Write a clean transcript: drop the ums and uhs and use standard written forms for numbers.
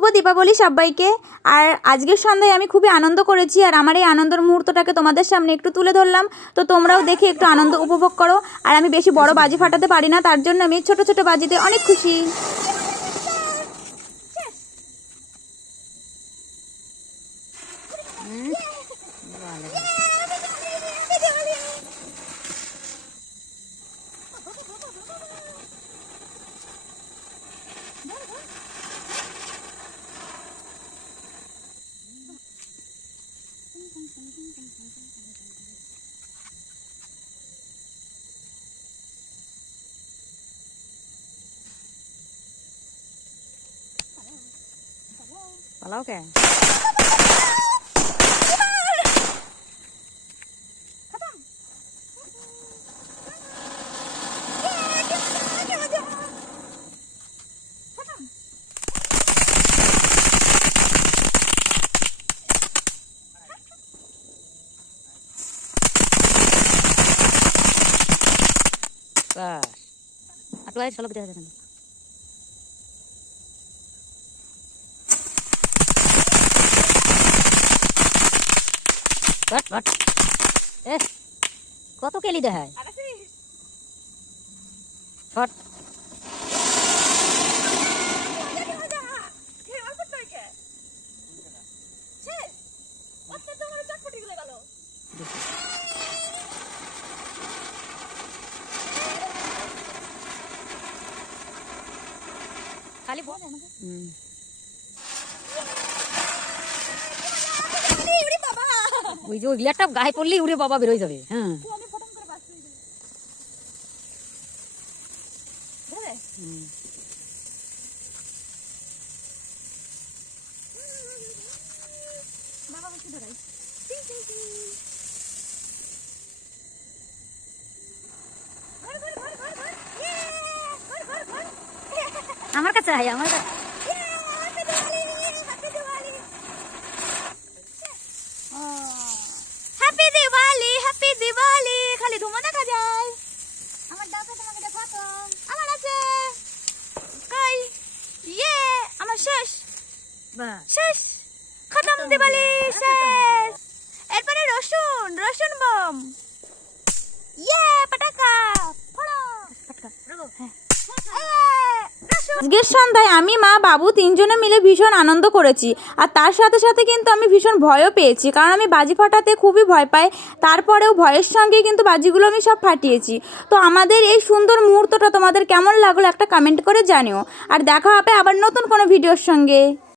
শুভ দীপাবলি সবাইকে। আর আজকের সন্ধ্যায় আমি খুবই আনন্দ করেছি, আর আমার এই আনন্দের মুহূর্তটাকে তোমাদের সামনে একটু তুলে ধরলাম। তো তোমরাও দেখে একটু আনন্দ উপভোগ করো। আর আমি বেশি বড় বাজি ফাটাতে পারি না, তার জন্য আমি ছোট ছোট বাজিতে অনেক খুশি। পালাও কে? আটু আয় চলো দেখা যাবে। কত কেলি দেখায় শট খালি বল আমাকে। ওই যে ওইগুলো একটা গায়ে পড়লেই উড়ে বাবা বেরোয় যাবে। হ্যাঁ আমার কাছে আয়, আমার কাছে হ্যাপি দিওয়ালি, হ্যাপি দিওয়ালি। খালি ধুমা দেখা যায়। আমার দাও তোমাকে দেখো তো। আমার আছে কই? ইয়ে আমার শেষ শেষ খতম দিওয়ালি শেষ। এরপরে রসুন রসুন বম। ইয়ে পটাকা ফোড়ো পটাকা। আজকের সন্ধ্যায় আমি মা বাবু তিনজনে মিলে ভীষণ আনন্দ করেছি। আর তার সাথে সাথে কিন্তু আমি ভীষণ ভয়ও পেয়েছি, কারণ আমি বাজি ফাটাতে খুবই ভয় পাই। তারপরেও ভয়ের সঙ্গে কিন্তু বাজিগুলো আমি সব ফাটিয়েছি। তো আমাদের এই সুন্দর মুহূর্তটা তোমাদের কেমন লাগলো একটা কমেন্ট করে জানিও। আর দেখা হবে আবার নতুন কোনো ভিডিওর সঙ্গে।